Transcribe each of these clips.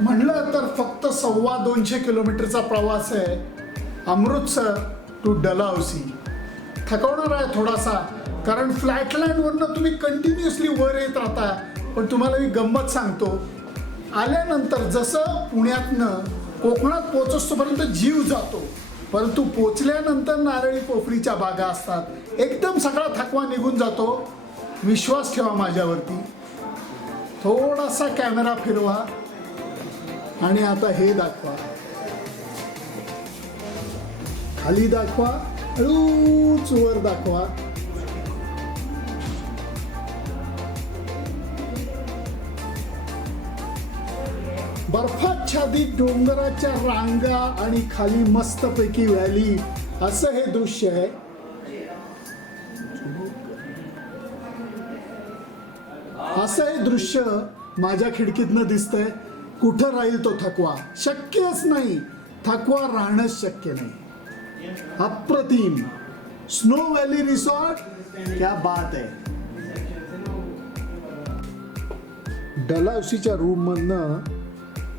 म्हणलं तर फक्त 250 किलोमीटरचा प्रवास आहे अमृतसर टू डलहौसी. थकवणार आहे थोडासा, कारण फ्लॅट लँडवरनं तुम्ही कंटिन्युअसली वर येत राहता. पण तुम्हाला मी गंमत सांगतो, आल्यानंतर जसं पुण्यातनं कोकणात पोहोचतोपर्यंत जीव जातो, परंतु पोचल्यानंतर नारळी पोफळीच्या बागा असतात. एकदम सगळा थकवा निघून जातो. विश्वास ठेवा माझ्यावरती. थोडासा कॅमेरा फिरवा आणि आता हे दाखवा, खाली दाखवा, हळूच वर दाखवा. बर्फाच्छादित डोंगराच्या रांगा आणि खाली मस्तपैकी व्हॅली, असं हे दृश्य आहे. असं हे दृश्य माझ्या खिडकीतनं दिसतंय. कुठं राहील तो थकवा? शक्यच नाही. थकवा राहणंच शक्य नाही. अप्रतिम स्नो व्हॅली रिसॉर्ट, क्या बात आहे. डलहौसीच्या रूम मधनं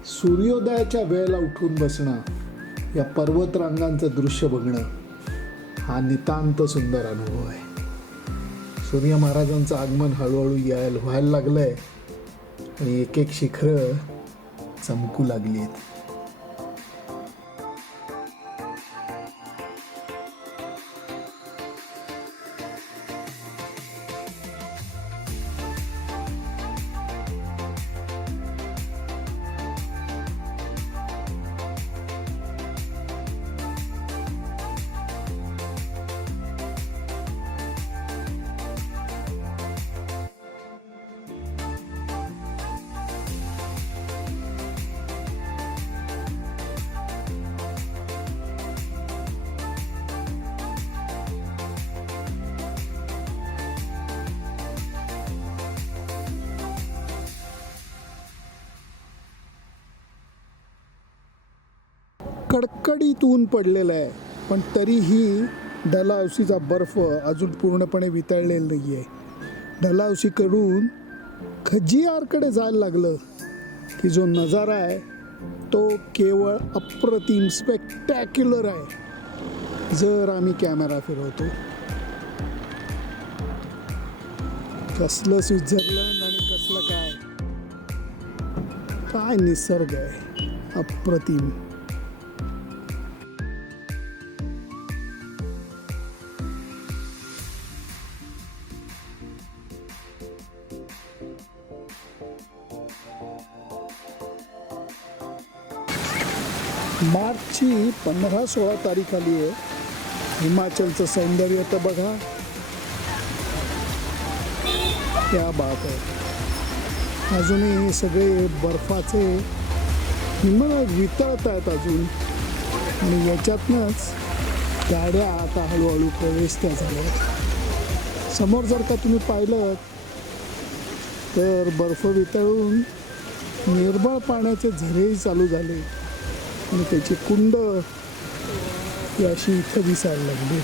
सूर्योदयाच्या वेळेला उठून बसणं, या पर्वतरांगांचं दृश्य बघणं, हा नितांत सुंदर अनुभव आहे. सूर्य महाराजांचं आगमन हळूहळू व्हायला लागलंय आणि एक एक शिखरं चमकू लागली आहेत. कडकडीत ऊन पडलेलं आहे, पण तरीही डलहौसीचा बर्फ अजून पूर्णपणे वितळलेला नाही आहे. डलहौसीकडून खजियारकडे जायला लागलं की जो नजारा आहे तो केवळ अप्रतिम स्पेक्टॅक्युलर आहे. जर आम्ही कॅमेरा फिरवतो, कसलं स्वित्झर्लंड आणि कसलं काय काय निसर्ग आहे, अप्रतिम. मार्चची 15-16 तारीख आली आहे. हिमाचलचं सौंदर्य तर बघा, क्या बात आहे. अजूनही सगळे बर्फाचे हिमनग वितळत आहेत अजून, आणि याच्यातनंच गाड्या आता हळूहळू प्रवेशत्या झाल्या. समोर जर का तुम्ही पाहिलं तर बर्फ वितळून निर्मळ पाण्याचे झरेही चालू झाले आणि त्याची कुंड ही अशी इथं दिसायला लागली.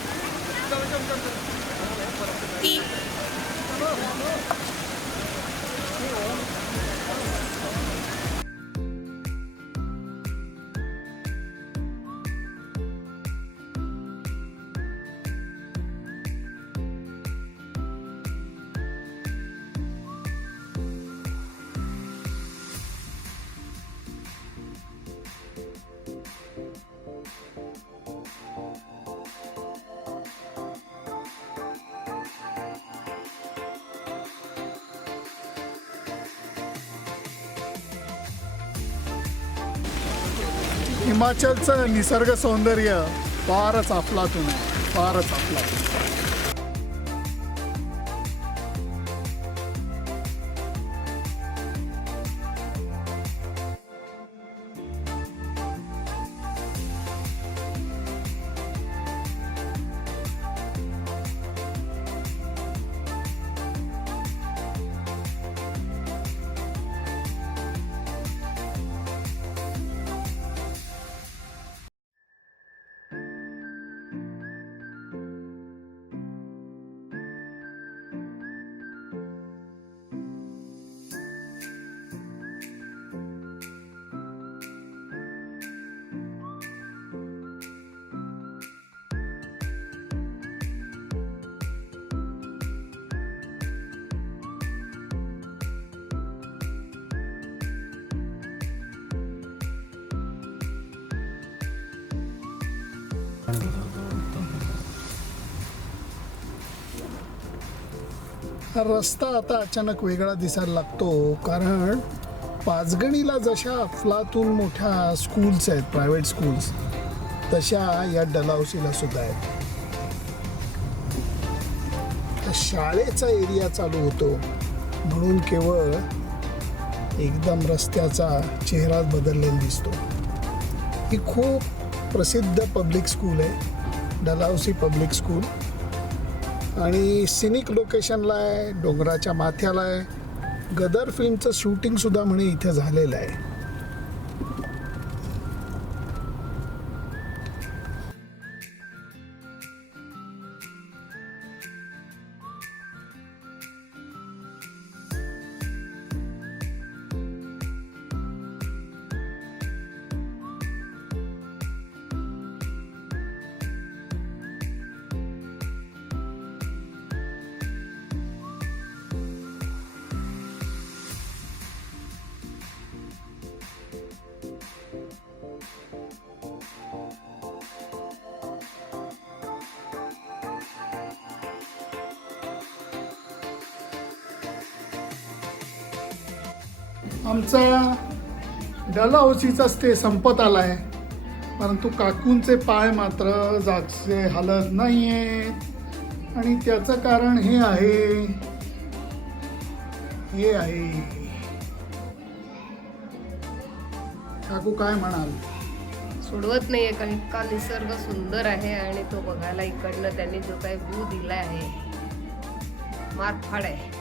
हिमाचलचं निसर्ग सौंदर्य फारच अफलातून आहे, फारच अफलातून. हा रस्ता आता अचानक वेगळा दिसायला लागतो, कारण पाचगणीला जशा अफलातून मोठ्या स्कूल्स आहेत, प्रायव्हेट स्कूल्स, तशा या डलहौसीला सुद्धा आहेत. तर शाळेचा एरिया चालू होतो म्हणून केवळ एकदम रस्त्याचा चेहराच बदललेला दिसतो. ही खूप प्रसिद्ध पब्लिक स्कूल आहे, डलहौसी पब्लिक स्कूल, आणि सिनिक लोकेशनला आहे, डोंगराच्या माथ्याला आहे. गदर फिल्मचं शूटिंगसुद्धा म्हणे इथे झालेलं आहे. आमचा डलहौसीचा स्टे संपत आला आहे, परंतु काकूंचे पाय मात्र जागचे हालत नाही आहेत, आणि त्याचं कारण हे आहे. काकू काय म्हणाल? सोडवत नाहीये, कारण इतका निसर्ग सुंदर आहे आणि तो बघायला इकडनं त्यांनी जो काही व्ह्यू दिला आहे, मारफाड आहे.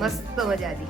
मस्त मजा आली.